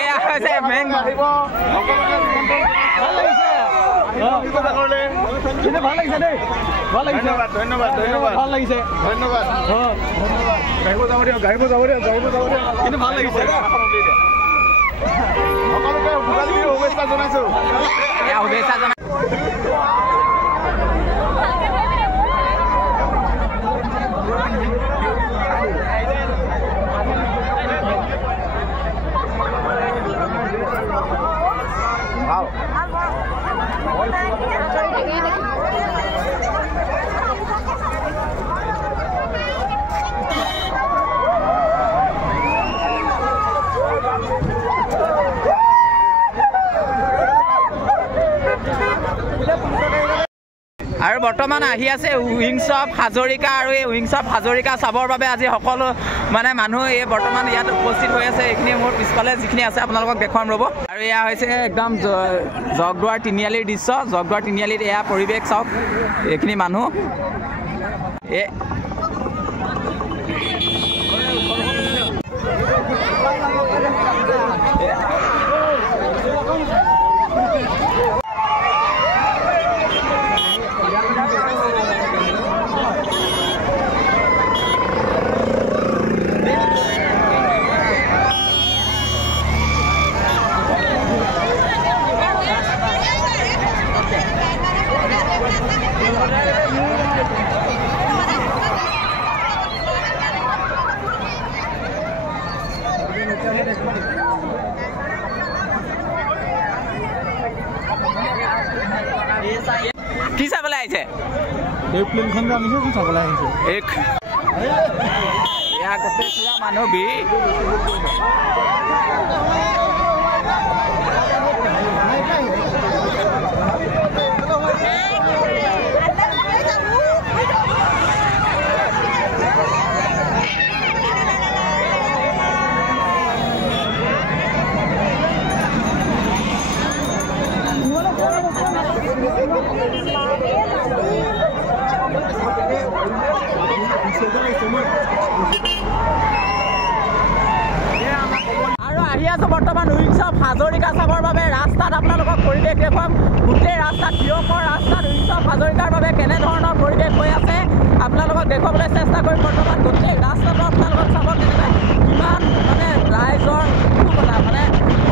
এয়া হৈছে মেইন ভাল লাগিছে দেই ভাল লাগিছে ধন্যবাদ ভাল লাগিছে ধন্যবাদ গাড়ীব যাব দিয়ক কিন্তু ভাল লাগিছে সকলোকে শুভেচ্ছা জনাইছো শুভেচ্ছা জনাই আৰু বৰ্তমান আহি আছে উইংছ অফ হাজৰিকা আৰু এই উইংছ অফ হাজৰিকা চাবৰ বাবে আজি সকলো মানে মানুহ এই বৰ্তমান ইয়াত উপস্থিত হৈ আছে এইখিনি মোৰ পিছফালে যিখিনি আছে আপোনালোকক দেখুৱাম ৰ'ব আৰু এয়া হৈছে একদম জগদুৱাৰ তিনিআলিৰ দৃশ্য জগদুৱাৰ তিনিআলিত এয়া পৰিৱেশ চাওক এইখিনি মানুহ কি চাবলৈ আহিছে প্লেনখন আনিছে কি চাবলৈ আহিছে এয়া গোটেই পুৰা মানুহ ভিৰ আৰু আহি আছো বৰ্তমান উইংছ অফ হাজৰিকা চাবৰ বাবে ৰাস্তাত আপোনালোকক পৰিৱেশ দেখুৱাম গোটেই ৰাস্তাত থিয়কৰ ৰাস্তাত উইংছ অফ হাজৰিকাৰ বাবে কেনেধৰণৰ পৰিৱেশ হৈ আছে আপোনালোকক দেখুৱাবলৈ চেষ্টা কৰিম বৰ্তমান গোটেই ৰাস্তাটো আপোনালোকক চাব কেনেকৈ কিমান মানে ৰাইজৰ কথা মানে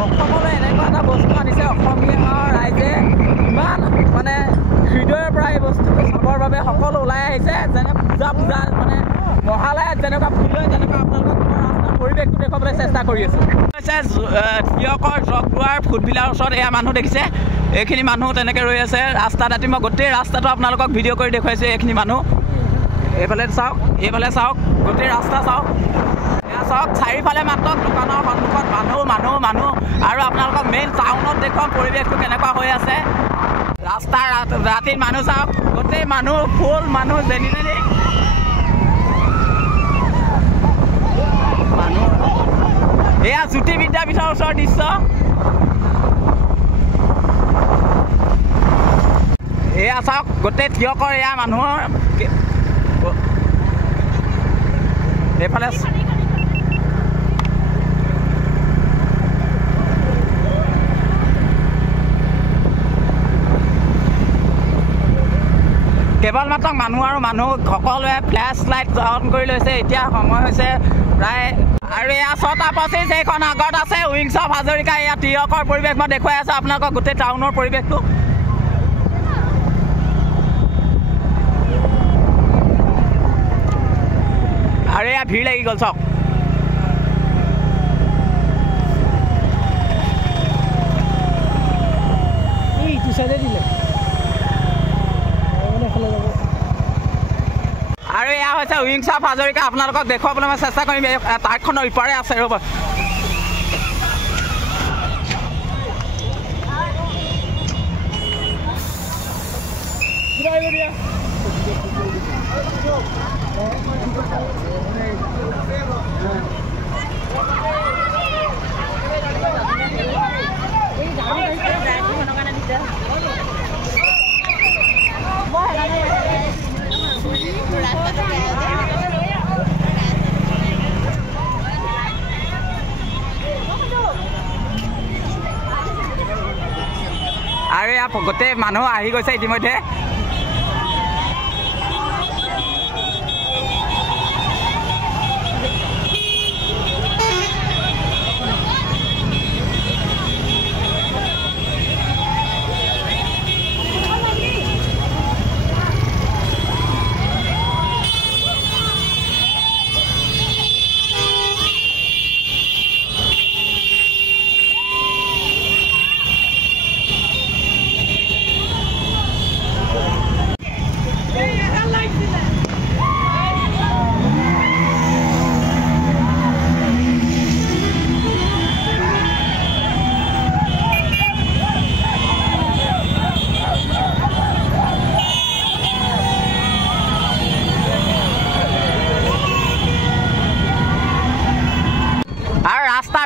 অসমলৈ এনেকুৱা এটা বস্তু আনিছে অসমীয়া ৰাইজে ইমান মানে হৃদয়ৰ পৰা এই বস্তুটো চাবৰ বাবে সকলো ওলাই আহিছে যেনে পূজা মানে মহালয়াত যেনেকুৱা ফুল হয় তেনেকুৱা আপোনালোকক ৰাস্তাৰ পৰিৱেশটো দেখুৱাবলৈ চেষ্টা কৰি আছোঁ হৈছে থিয়কৰ জগদুৱাৰ ফুটবিলাৰ ওচৰত এয়া মানুহ দেখিছে এইখিনি মানুহ তেনেকৈ ৰৈ আছে ৰাস্তাত ৰাতি মই গোটেই ৰাস্তাটো আপোনালোকক ভিডিঅ' কৰি দেখুৱাইছোঁ এইখিনি মানুহ এইফালে চাওক এইফালে চাওক গোটেই ৰাস্তা চাওক এয়া চাওক চাৰিওফালে মাত্ৰ দোকানৰ সন্মুখত মানুহ আৰু আপোনালোকক মেইন টাউনত দেখুৱাম পৰিৱেশটো কেনেকুৱা হৈ আছে ৰাস্তাৰ ৰাতিৰ মানুহ চাওক গোটেই মানুহ ফুল মানুহ যেনি তেনি মানুহ এয়া জ্যোতি বিদ্যাপীঠৰ ওচৰৰ দৃশ্য এয়া চাওক গোটেই থিয়কৰ এয়া মানুহৰ এইফালে কেৱল মাত্ৰ মানুহ আৰু মানুহ সকলোৱে ফ্লেছ লাইট অন কৰি লৈছে এতিয়া সময় হৈছে প্ৰায় আৰু এয়া 6:25 এইখন আগত আছে উইংছ অফ হাজৰিকা এয়া তিয়কৰ পৰিৱেশ মই দেখুৱাই আছোঁ আপোনালোকক গোটেই টাউনৰ পৰিৱেশটো আৰু এয়া ভিৰ লাগি গ'ল চাওক এইটো চাইডে দিলে আৰু এয়া হৈছে উইংছ অফ হাজৰিকা আপোনালোকক দেখুৱাবলৈ মই চেষ্টা কৰিম তাকখনৰ ইপাৰে আছে ৰ'ব আৰু এয়া গোটেই মানুহ আহি গৈছে ইতিমধ্যে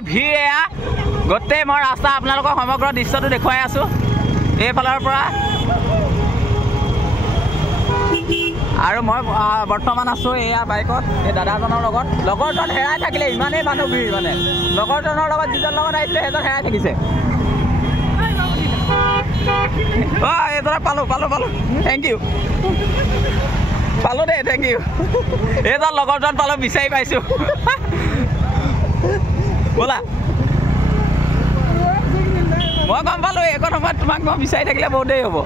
ভিৰ এয়া গোটেই মই ৰাস্তা আপোনালোকক সমগ্ৰ দৃশ্যটো দেখুৱাই আছো এইফালৰ পৰা আৰু মই বৰ্তমান আছো এয়া বাইকত এই দাদাজনৰ লগত লগৰজন হেৰাই থাকিলে ইমানেই মানুহ ভিৰ মানে লগৰজনৰ লগত যিজন লগত আহিছিলে সেইজন হেৰাই থাকিছে এইজনে পালো থেংক ইউ পালো দেই থেংক ইউ এইজন লগৰজন পালো বিচাৰি পাইছো ব'লা মই গম পালো এইকণ সময়ত তোমাক মই বিচাৰি থাকিলে বহুত দেৰি হ'ব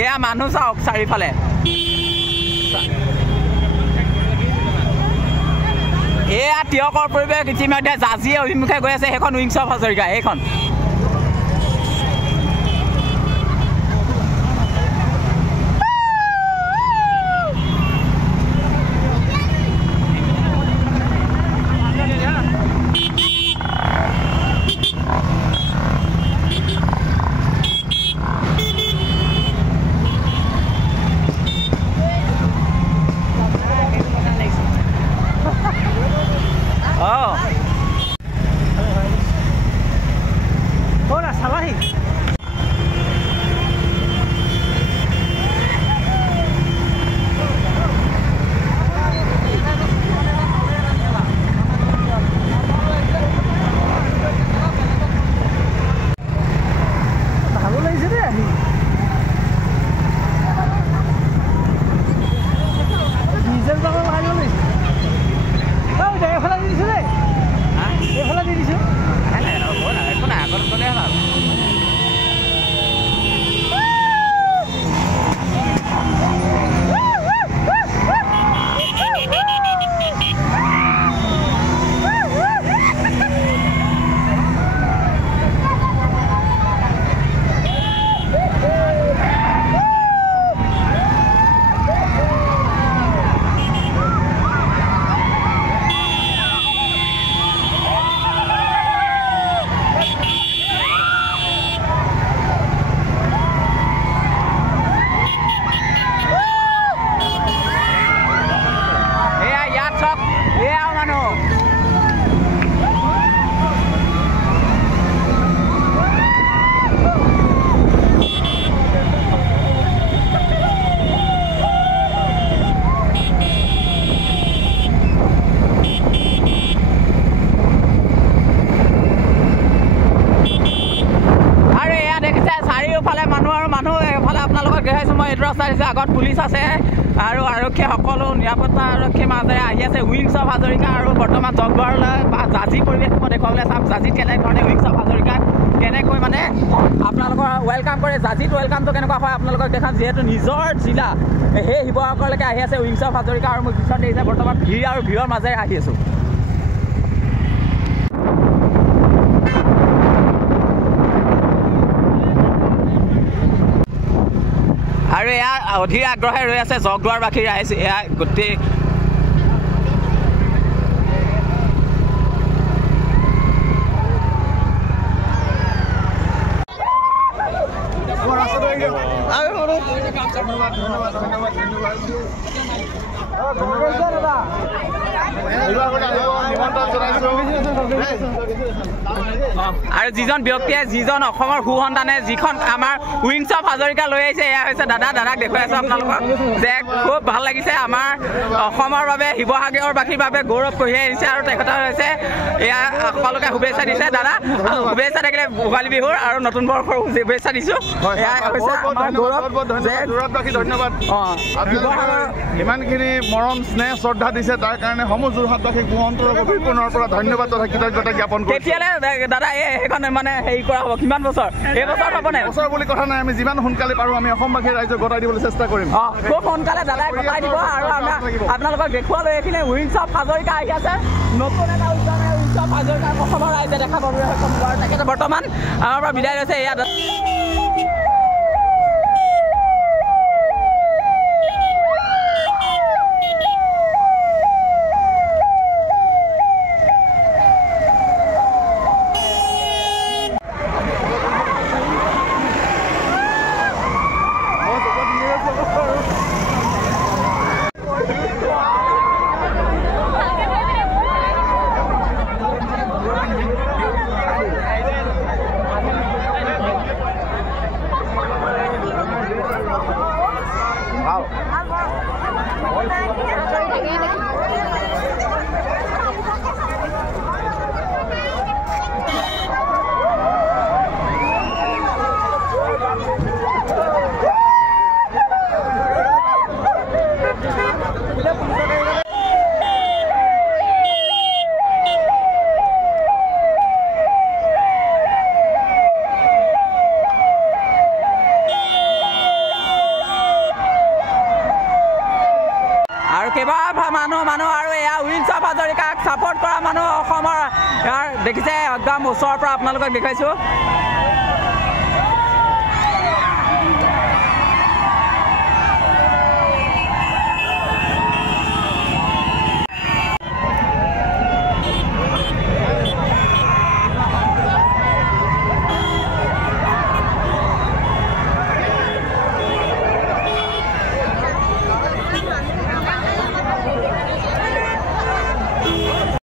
এয়া মানুহ চাওক চাৰিওফালে এয়া তিয়কৰ পৰিৱেশ ইতিমধ্যে জাজিয়ে অভিমুখে গৈ আছে সেইখন উইংছ অফ হাজৰিকা এইখন আগত পুলিচ আছে আৰু আৰক্ষী সকলো নিৰাপত্তা আৰক্ষীৰ মাজেৰে আহি আছে উইংছ অফ হাজৰিকা আৰু বৰ্তমান জগদুৱাৰলৈ বা জাজি পৰিৱেশ মই দেখুৱাবলৈ চাম জাজিত কেনেধৰণে উইংছ অফ হাজৰিকাক কেনেকৈ মানে আপোনালোকৰ ৱেলকাম কৰে জাজিত ৱেলকামটো কেনেকুৱা হয় আপোনালোকক দেখাম যিহেতু নিজৰ জিলা সেই শিৱসাগৰলৈকে আহি আছে উইংছ অফ হাজৰিকা আৰু মই পিছত দেখিছে বৰ্তমান ভিৰ আৰু ভিৰৰ মাজেৰে আহি আছোঁ আৰু এয়া অধীৰ আগ্ৰহে ৰৈ আছে জগদুৱাৰবাসী ৰাইজ এয়া গোটেই আৰু যিজন ব্যক্তিয়ে যিজন অসমৰ সুসন্তানে যিখন আমাৰ উইংছ অফ হাজৰিকা লৈ আহিছে এয়া হৈছে দাদাক দেখুৱাই আছো আপোনালোকক যে খুব ভাল লাগিছে আমাৰ অসমৰ বাবে শিৱসাগৰবাসীৰ বাবে গৌৰৱ কঢ়িয়াই আনিছে আৰু তেখেতৰ হৈছে এয়া সকলোকে শুভেচ্ছা দিছে দাদা শুভেচ্ছা থাকিলে ভোগালী বিহুৰ আৰু নতুন বৰ্ষৰ শুভেচ্ছা দিছোঁ এয়া হৈছে আমাৰ গৌৰৱ ধন্যবাদ ইমানখিনি মৰম স্নেহ শ্ৰদ্ধা দিছে তাৰ কাৰণে সমূহ যোৰহাটবাসীক অন্তৰৰ গভীৰপূৰ্ণৰ পৰা ধন্যবাদ তথা কৃতজ্ঞতা জ্ঞাপন কৰিছোঁ তেতিয়াহ'লে দাদা সেইখন মানে হেৰি কৰা হ'ব কিমান বছৰ এই বছৰ হ'বনে বছৰ বুলি কথা নাই আমি যিমান সোনকালে পাৰোঁ আমি অসমবাসীৰ ৰাইজক গতাই দিবলৈ চেষ্টা কৰিম খুব সোনকালে দাদাই গতাই দিব আৰু আপোনালোকক দেখুৱালৈ এইখিনি উইংছ অফ হাজৰিকা আহি আছে নতুন এটা উদ্যানে উইংছ অফ হাজৰিকা অসমৰ ৰাইজে দেখা পাবলৈ সক্ষম হ'ব আৰু তেখেতে বৰ্তমান আমাৰ পৰা বিদায় লৈছে এয়া মানুহ আৰু এয়া উইংছ অফ হাজৰিকাক ছাপোৰ্ট কৰা মানুহ অসমৰ দেখিছে একদম ওচৰৰ পৰা আপোনালোকক দেখুৱাইছোঁ